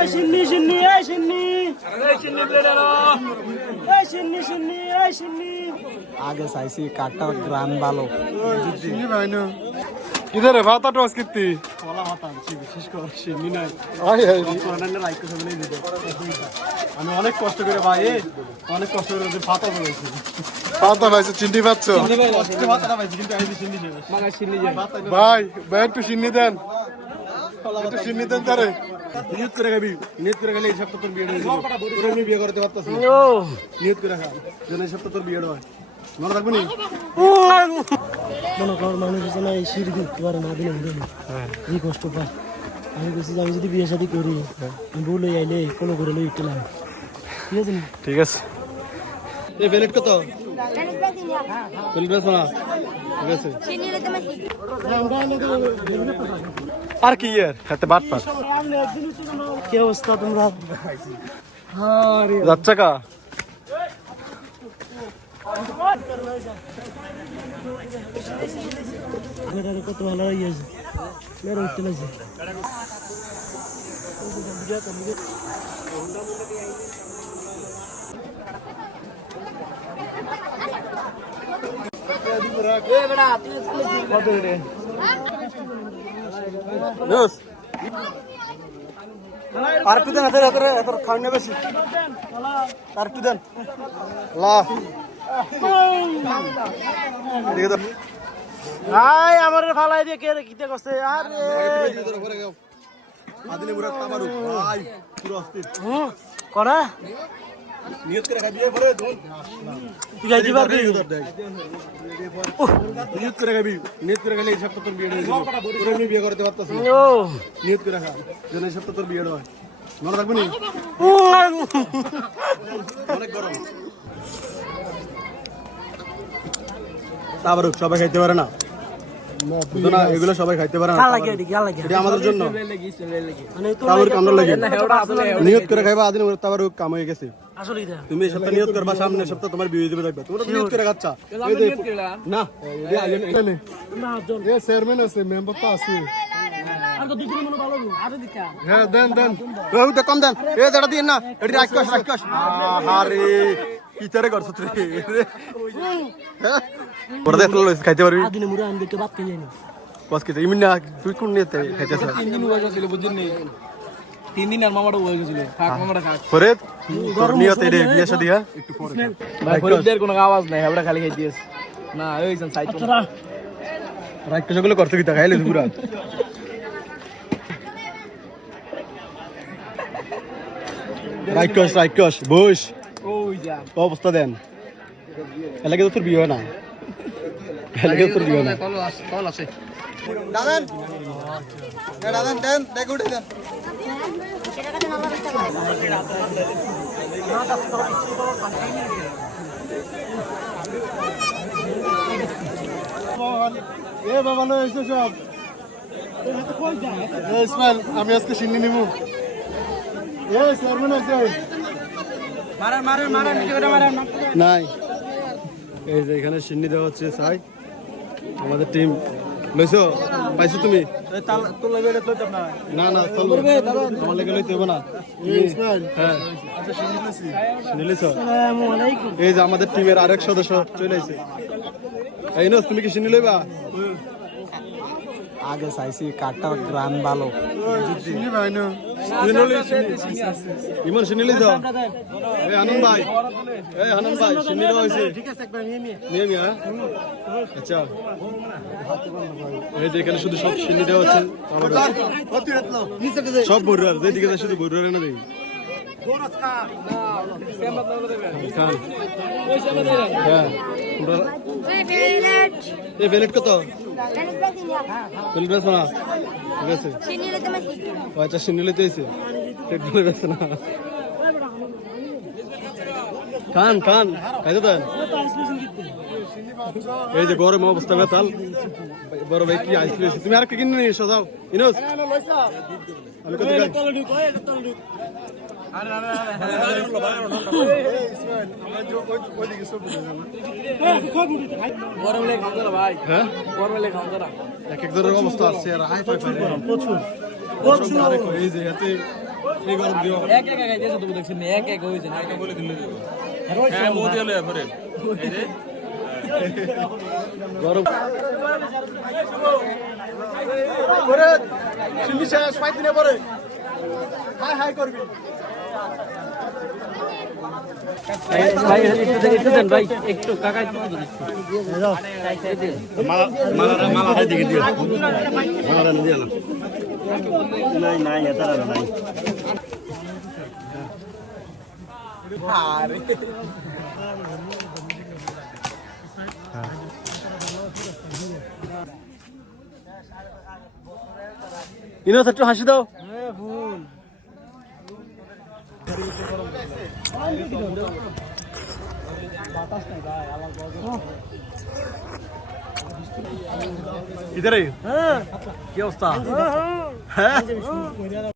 এই সিন্নি সিন্নি এই সিন্নি। এই সিন্নি সিন্নি সিন্নি এই সিন্নি। আগে চাইছি কাঠটার গ্রান ভালো কিধর ভাতা টস কিত্তি? কলা হাতা বিশেষ করে সিন্নি নাই। আয় আয়। অন্যান্য রাইকো সামনে দিতে আমি অনেক কষ্ট করে ভাই অনেক কষ্ট করে ওদের বলেছি পাইছে পাচ্ছ পাইছি কিন্তু আমি সিন্নি ভাই ভাই একটু সিন্নি দেন। একটু সিন্নি দেন তারে। নিয়ত করে খাবি নিয়ত করে গেলে এই সপ্তাহ তোর বিয়ে হয়ে তোর বিয়ে করতে পারতাস না নিয়ত করে খা যেন এই সপ্তাহ তোর বিয়ে হয়। মনে রাখবি নি? মনে কর মানুষ আছে না এই সিঁড়ি উঠতে পারে না দিলে উঠে এই কষ্ট পায়। আমি বলছি আমি যদি বিয়ে শাদি করি আইলে কোনো করে লই উঠতে লাগে ঠিক আছে ঠিক আছে। এই বেলেট কত? বেলেট বেশ না ঠিক আছে আর কি ইয়ার হাতে বাট পাট কি অবস্থা তোমরা যাচ্ছে কা মেয়েটারে কত ভালো হয়ে গেছে মেয়েরা উঠতে লাগছে আর একটু দেন হাতের হাতের হাতের খাওয়ান না বেশি। আর একটু দেন। আই আমার ফালাই দিয়ে কে কিতে করছে? আরে। আদিনে পুরা তামারু ভাই পুরো অস্থির। হুম করা? নিয়ত করে খাবি পরে ধুন। তুই গাইতে পারবি নিয়ত করে খাবি নিয়ত করে গেলে এই সপ্তাহ তোর বিয়ে তোর এমনি বিয়ে করতে পারতাস ও। নিয়ত করে খা যেন এই সপ্তাহ তোর বিয়ে হয়। মনে রাখবি নি? অনেক গরম। তাবারুক সবাই খাইতে পারে না? না এগুলো সবাই খাইতে পারে না। এটা আমাদের জন্য। মানে তো তাবারুক আমরা লাগে। নিয়ত করে খাইবা আদিন তাবারুক কাম হয়ে গেছে। আসলে তুমি এই সপ্তাহ করবা সামনে সপ্তাহ তোমার বিয়ে দেবে দেখবে। তোমরা তো করে খাচ্ছা। না এই আয়োজন- এখানে। না। জন এ চেয়ারম্যান আছে মেম্বার তো আছে। আর তো দুপুরে মনে ভালো আরে দিকা। হ্যাঁ দেন দেন। রঘু কম দেন। এ যেটা দিন না। এটি রাক্ষস রাক্ষস। আরে কিচারে করছ তুই পরে খাইতে পারবি? মুরে বস কি ইমিন না তুই কোন নিতে খাইতেছ তিন দিন আর মামাটা হয়ে গেছিল। থাক মামাটা তোর নিয়ত এর বিয়ে শাদী হ্যাঁ? একটু পরে ভাই ফরিদদের কোনো আওয়াজ নাই আমরা খালি খাই দিয়েছ। না ওই যান সাইড রাক্ষসগুলো করতে কি খাইলে পুরা। রাক্ষস রাক্ষস বস। ওই যা। অবস্থা দেন। এলাকে তো তোর বিয়ে হয় না। এলাকে তোর বিয়ে হয় না। কল আছে। আছে দাদান দাদান দেন দেখ উঠে দেন। এ বাবা লো সব। ইসমাইল আমি আজকে সিন্নি নিব এ চেয়ারম্যান আছে। নাই। এই যে এখানে সিন্নি দেওয়া হচ্ছে সাই। আমাদের টিম লইছো পাইছো তুমি। না। না চলবে তোমার লেগে লইতে না। এই যে আমাদের টিমের আরেক সদস্য চলে আইছে। এই তুমি কি শুনি লইবা? আগে চাইছি কাঠটার গ্রান ভালো ইমন এই আনন্দ ভাই এই আনন্দ ভাই সিন্নি লওয়া হইছে ঠিক আছে একবার নিয়ে নিয়ে নিয়ে নিয়ে হ্যাঁ? আচ্ছা এই যে এখানে শুধু সব সিন্নি দেওয়া হচ্ছে সব বড়ুয়ার যেদিকে শুধু বড়ুয়ার না দেখি হ্যাঁ এই বেলেট কত বেলেট বেশ না ঠিক আছে আচ্ছা সিন্নি লইতে হয়েছে পেট ভরে না খান খান খাইতে দেন এই যে গরম অবস্থা বেতাল বড় ভাই কি আইসক্রিম তুমি আর কি কিনে নিয়ে এসো যাও ইনোস আমি কত এক এক ধরনের অবস্থা আছে আর হাই ফাই ফাই। প্রচুর প্রচুর। এই যে এতে এক এক এক দিয়েছে তুমি দেখছেন এক এক না বলে দিলে হ্যাঁ মোদি হলো এরপরে এই যে। গরম। করে সিন্নি শেষ পাঁচ দিনে পরে। হাই হাই করবি। ভাই একটু দেন একটু দেন ভাই একটু কাকা একটু দিকে দিও। না এটা ইনোস একটু হাসি দাও। ইধারে? কি অবস্থা? হ্যাঁ?